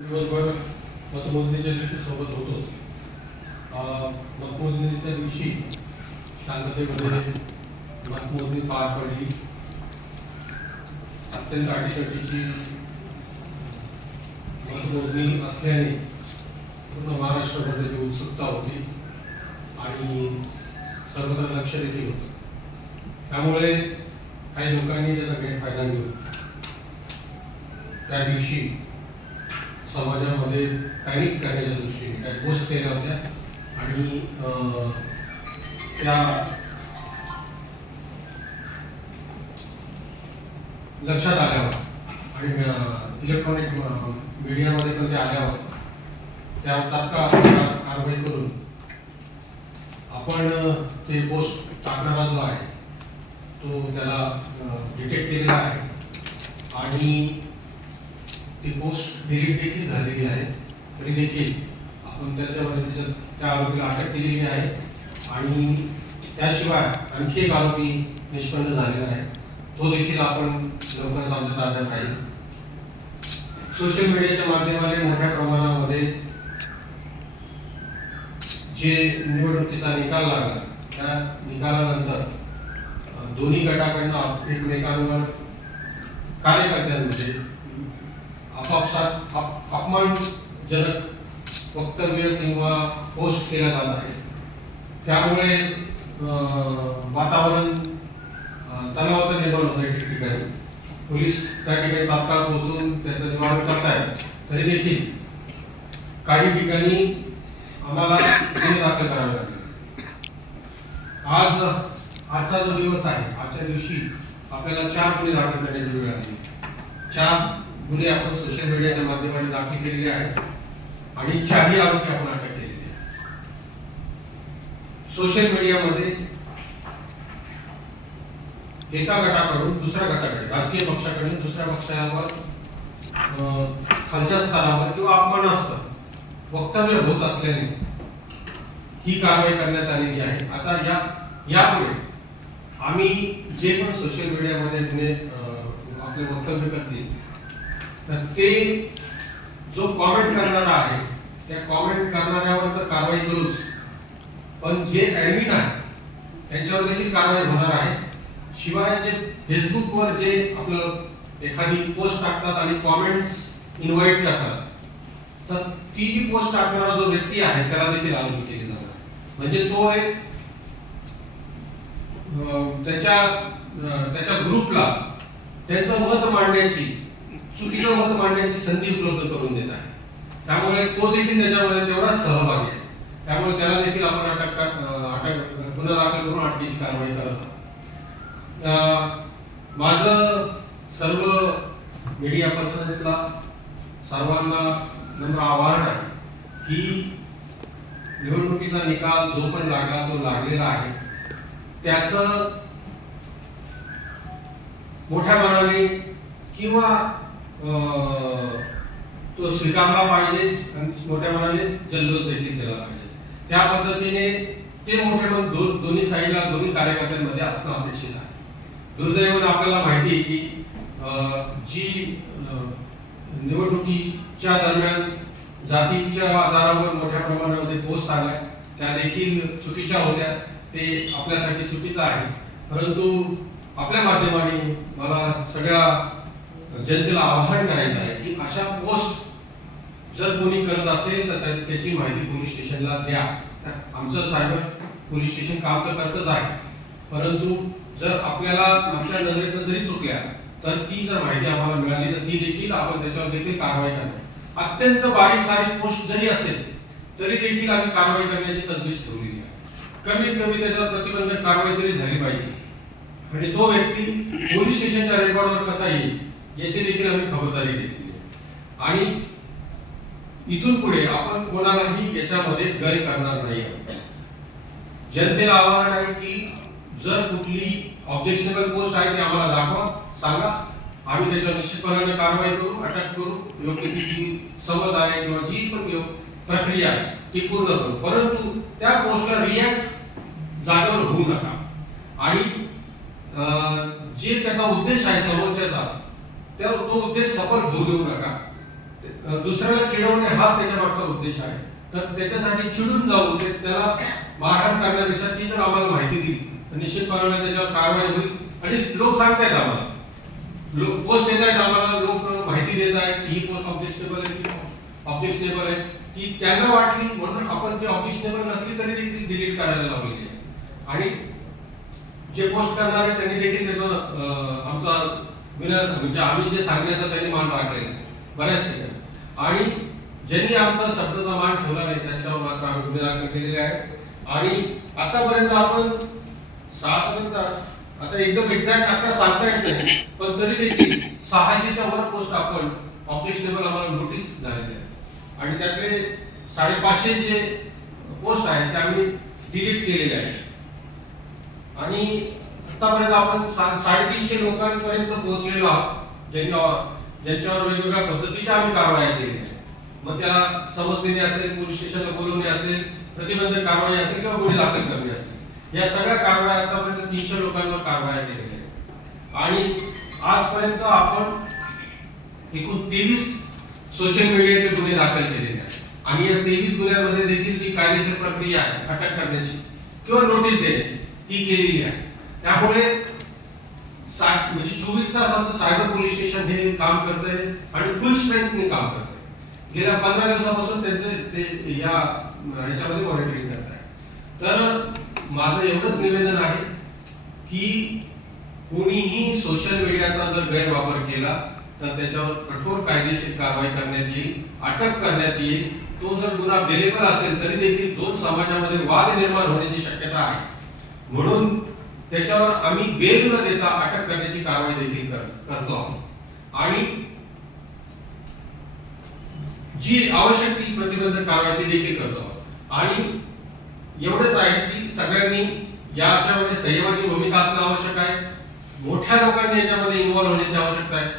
दिवसभर मतमोजणीच्या दिवशी सोबत होतोच. अं, मतमोजणीच्या दिवशी शांततेमध्ये मतमोजणी पार पडली. अत्यंत अडीतटीची मतमोजणी असल्याने पूर्ण महाराष्ट्रामध्ये जी उत्सुकता होती आणि सर्वत्र लक्ष देखील होतं. त्यामुळे काही लोकांनी त्याचा गैरफायदा घेऊन त्या दिवशी समाजामध्ये पॅनिक करण्याच्या दृष्टीने काही पोस्ट केल्या होत्या. आणि अं, त्या लक्षात आल्यावर आणि इलेक्ट्रॉनिक मीडियामध्ये पण ते आल्यावर त्या तात्काळ कारवाई करून आपण ते पोस्ट टाकणारा जो आहे तो त्याला डिटेक्ट केलेला आहे. आणि ती पोस्ट डिलीट देखील झालेली आहे. तरी देखील आपण त्याच्यावर त्याच्या त्या आरोपीला अटक केलेली आहे. आणि त्याशिवाय आणखी एक आरोपी निष्पन्न झालेला आहे. तो देखील आपण लवकरच आमच्या ताब्यात राहील. सोशल मीडियाच्या माध्यमाने मोठ्या प्रमाणामध्ये जे निवडणुकीचा निकाल लागला त्या निकालानंतर दोन्ही गटाकडनं एकमेकांवर कार्यकर्त्यांमध्ये आपापसात अप- अपमानजनक वक्तव्य किंवा पोस्ट केल्या जात आहे त्यामुळे अं, वातावरण तणावाचं निर्माण होत आहे ठिकठिकाणी पोलीस त्या ठिकाणी तात्काळ पोहोचून त्याचं निवारण करतायत. तरी देखील काही ठिकाणी आम्हाला गुन्हे दाखल करावे लागले. आज आजचा जो दिवस आहे आजच्या दिवशी आपल्याला चार गुन्हे दाखल करण्याची वेळ आली. चार गुन्हे आपण सोशल मीडियाच्या माध्यमाने दाखल केलेले आहेत आणि चारही आरोपी आपण अटक केलेले आहेत सोशल मीडियामध्ये एका गटाकडून दुसऱ्या गटाकडे राजकीय पक्षाकडे दुसऱ्या पक्षावर अं, खालच्या स्थानावर किंवा अपमानास्पद वक्तव्य होत असल्याने ही कारवाई करण्यात आलेली आहे. आता या यापुढे आम्ही जे पण सोशल मीडियामध्ये आपले वक्तव्य करतील तर ते जो कॉमेंट करणारा आहे त्या कॉमेंट करणाऱ्यावर तर कारवाई करूच. पण जे ऍडमिन आहे त्यांच्यावर देखील कारवाई होणार आहे. शिवाय जे फेसबुकवर जे आपलं एखादी पोस्ट टाकतात आणि कॉमेंट्स इन्व्हाइट करतात तर ती जी पोस्ट टाकणारा जो व्यक्ती आहे त्याला देखील आरोपी केली जाणार. म्हणजे तो एक त्याच्या त्याच्या ग्रुपला त्यांचं मत मांडण्याची चुकीचं मत मांडण्याची संधी उपलब्ध करून देत आहे. त्यामुळे तो देखील त्याच्यामध्ये तेवढा सहभागी आहे. त्यामुळे त्याला देखील आपण अटक अटक गुन्हा दाखल करून अटकेची कारवाई करत आहोत. माझं सर्व मीडिया पर्सन्सला सर्वांना नम्र आवाहन आहे की निवडणुकीचा निकाल जो पण लागला तो लागलेला आहे. त्याचं मोठ्या मनाने किंवा तो स्वीकारला पाहिजे आणि मोठ्या मनाने जल्लोष देखील केला पाहिजे. त्या पद्धतीने ते मोठे मन दो, दोन्ही साईडला दोन्ही कार्यकर्त्यांमध्ये असणं अपेक्षित आहे. दुर्दैवाने आपल्याला माहिती आहे की जी निवडणुकीच्या दरम्यान जातीच्या आधारावर मोठ्या प्रमाणामध्ये पोस्ट आल्या त्या देखील चुकीच्या होत्या ते आपल्यासाठी चुकीचं आहे. परंतु आपल्या माध्यमाने मला सगळ्या जनतेला आवाहन करायचं आहे की अशा पोस्ट जर कोणी करत असेल तर त्याची माहिती पोलीस स्टेशनला द्या. त्या- आमचं सायबर पोलीस स्टेशन काम तर करतच आहे. परंतु जर आपल्याला आमच्या नजरेत जरी चुकल्या तर ती जर माहिती आम्हाला मिळाली तर ती देखील आपण त्याच्यावर देखील कारवाई करणार. अत्यंत बारीक सारीक पोस्ट जरी असेल तरी देखील आम्ही कारवाई करण्याची तजवीज ठेवलेली आहे. कमीत कमी त्याच्यावर प्रतिबंधक कारवाई तरी झाली पाहिजे. आणि तो व्यक्ती पोलीस स्टेशनच्या रेकॉर्डवर कसा येईल? याची देखील आम्ही खबरदारी घेतली आणि इथून पुढे आपण कोणालाही याच्यामध्ये गैर करणार नाही जनतेला आवाहन आहे की जर कुठली ऑब्जेक्शनेबल पोस्ट आहे ती आम्हाला दाखवा सांगा. आम्ही त्याच्यावर निश्चितपणाने कारवाई करू अटक करू. योग्य ती जी समज आहे किंवा जी पण प्रक्रिया आहे ती पूर्ण करू. परंतु त्या पोस्टला रिॲक्ट जागेवर होऊ नका. आणि जे त्याचा उद्देश आहे समोरच्याचा त्या तो उद्देश सफल होऊ देऊ नका. दुसऱ्याला चिडवणे हाच त्याच्या मागचा उद्देश आहे. तर त्याच्यासाठी चिडून जाऊ ते त्याला मारहाण करण्यापेक्षा ती जर आम्हाला माहिती दिली तर निश्चितपणाने त्याच्यावर कारवाई होईल. आणि लोक सांगतायत आम्हाला. लोक पोस्ट येत आहेत आम्हाला लोक माहिती देत आहेत की ही पोस्ट ऑब्जेक्शनेबल आहे की ऑब्जेक्शनेबल आहे. की त्यांना वाटली म्हणून आपण ती ऑब्जेक्शनेबल नसली तरी देखील डिलीट करायला लावलेली आहे. आणि जे पोस्ट करणार आहे त्यांनी देखील त्याचं म्हणजे आम्ही जे सांगण्याचा त्यांनी मान राखलेला बऱ्याच ठिकाणी आणि ज्यांनी आमचा शब्दाचा मान ठेवला नाही त्यांच्यावर मात्र आम्ही गुन्हे दाखल केलेले आहे आणि आतापर्यंत आपण सहापर्यंत आता एकदम एक्झॅक्ट आकडा सांगता येत नाही पण तरी देखील सहाशेच्या वर पोस्ट आपण ऑब्जेक्शनेबल आम्हाला नोटीस झालेले आहे आणि त्यातले साडेपाचशे जे पोस्ट आहेत ते आम्ही डिलीट केलेले आहेत. आणि आतापर्यंत आपण सा- साडेतीनशे लोकांपर्यंत पोहोचलेलो आहोत ज्यांनी ज्यांच्यावर वेगवेगळ्या पद्धतीच्या आम्ही कारवाया केल्या. मग त्याला समजलेली असेल पोलीस स्टेशनला बोलवणे असेल प्रतिबंधक कारवाई असेल किंवा गुन्हे दाखल करणे असेल या सगळ्या कारवाया आतापर्यंत तीनशे लोकांवर कारवाया केलेल्या आहेत. आणि आजपर्यंत आपण एकूण तेवीस सोशल मीडियाचे गुन्हे दाखल केलेले आहेत. आणि या तेवीस गुन्ह्यांमध्ये देखील जी कायदेशीर प्रक्रिया आहे अटक करण्याची किंवा नोटीस देण्याची ती केलेली आहे. त्यामुळे म्हणजे चोवीस तास आमचं सायबर पोलीस स्टेशन हे काम करतंय आणि फुल स्ट्रेंथने काम करतंय. गेल्या पंधरा दिवसापासून त्यांचे ते या याच्यामध्ये मॉनिटरिंग करत आहे तर माझं एवढंच निवेदन आहे की कोणीही सोशल मीडियाचा जर गैरवापर केला तर त्याच्यावर कठोर कायदेशीर कारवाई करण्यात येईल अटक करण्यात येईल. तो जर गुन्हा बेलेबल असेल तरी देखील दोन समाजामध्ये वाद निर्माण होण्याची शक्यता आहे. म्हणून त्याच्यावर आम्ही बेल न देता अटक करण्याची कारवाई देखील करतो आहोत. आणि जी आवश्यक ती प्रतिबंधक कारवाई ती देखील करतो आहोत. आणि एवढंच आहे की सगळ्यांनी याच्यामध्ये संयमाची भूमिका असणं आवश्यक आहे. मोठ्या लोकांनी याच्यामध्ये इन्व्हॉल्व्ह होण्याची आवश्यकता आहे.